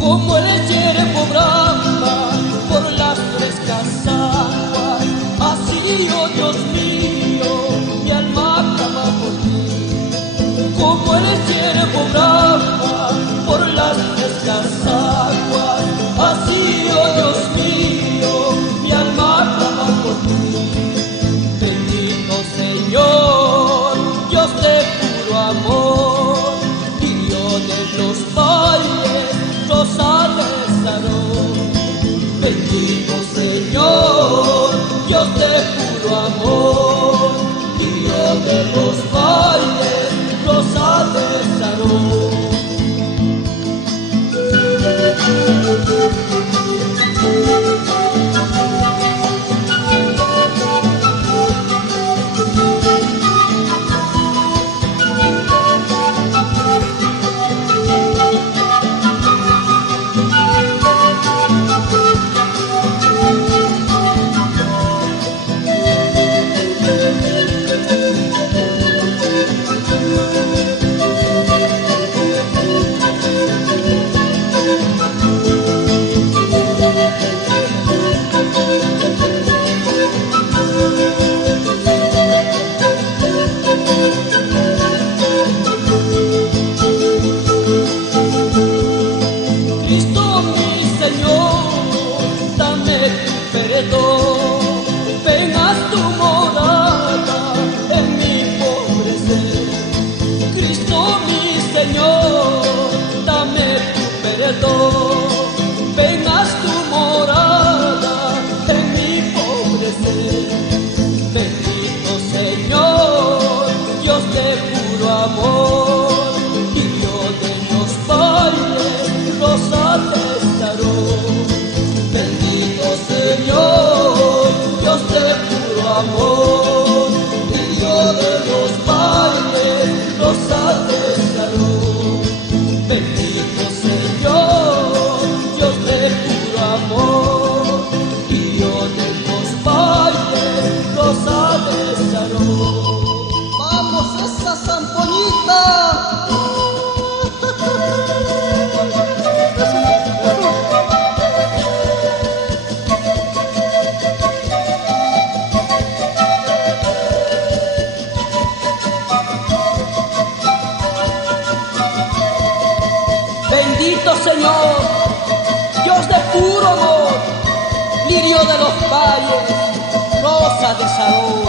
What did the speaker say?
Como el ciervo brama por las frescas aguas, así, oh Dios mío, mi alma clama por ti. Como el ciervo brama por las frescas aguas, así, oh Dios mío, mi alma clama por ti. Bendito Señor, Dios de puro amor, Dios de los valles, rosa de Sarón. Bendito Señor, Dios de puro amor, Dios de los valles, rosa de Sarón. Cristo mi Señor, dame tu perdón, ven haz tu morada en mi pobre ser. Cristo mi Señor, dame tu perdón, ven haz tu morada en mi pobre ser. Bendito Señor, Dios de puro amor, y Dios de los valles, rosa de Sarón. Bendito Señor, Dios de puro amor, y Dios de los valles, rosa de Sarón. Bendito Señor, Dios de puro amor, y Dios de los valles, rosa de Sarón. ¡Vamos, esa zampoñita! Bendito Señor, Dios de puro amor, lirio de los valles, rosa de Sarón.